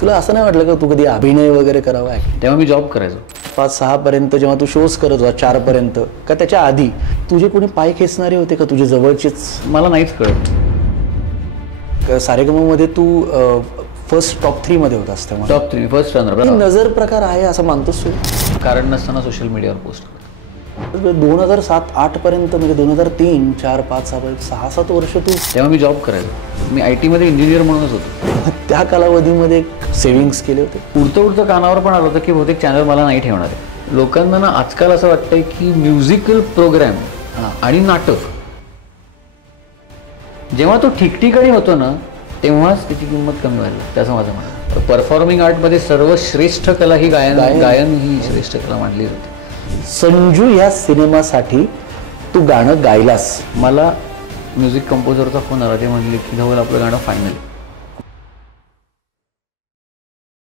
तुला असं नाही वाटलं का तू कधी अभिनय वगैरे करावा? तेव्हा मी जॉब करायचो 5-6 पर्यंत, जेव्हा तू शोज करत होता 4 पर्यंत, का त्याच्या आधी तुझे कोणी पाय खेचणारे होते का तुझे जवळचेच? मला नाहीच कळत. सारेगममध्ये तू फर्स्ट टॉप 3 मध्ये होतास तेव्हा. Top 3 first runner. नजर प्रकार आहे असं मानतोस तू? कारण नसताना सोशल मीडियावर पोस्ट करतो. 2007-8 पर्यंत, म्हणजे 2003, 4, 5, 6-7 वर्ष तू. तेव्हा मी जॉब करायचो. मी IT मध्ये इंजिनियर म्हणूनच होतो. त्या कालावधीमध्ये सेव्हिंग्स केले होते? उडतं कानावर पण आलं होतं की बहुतेक चॅनल मला नाही ठेवणार आहे. लोकांना ना आजकाल असं वाटतंय की म्युझिकल प्रोग्राम आणि नाटक जेव्हा तो ठिकठिकाणी होतो ना तेव्हाच त्याची किंमत कमी व्हायला लागते असं माझं म्हणणं. परफॉर्मिंग आर्टमध्ये सर्वश्रेष्ठ कला ही गायन ही श्रेष्ठ कला मानली जाते. संजू या सिनेमासाठी तू गाणं गायलास. मला म्युझिक कंपोजरचा फोन आला. ते म्हणले की धवल आपलं गाणं फायनल.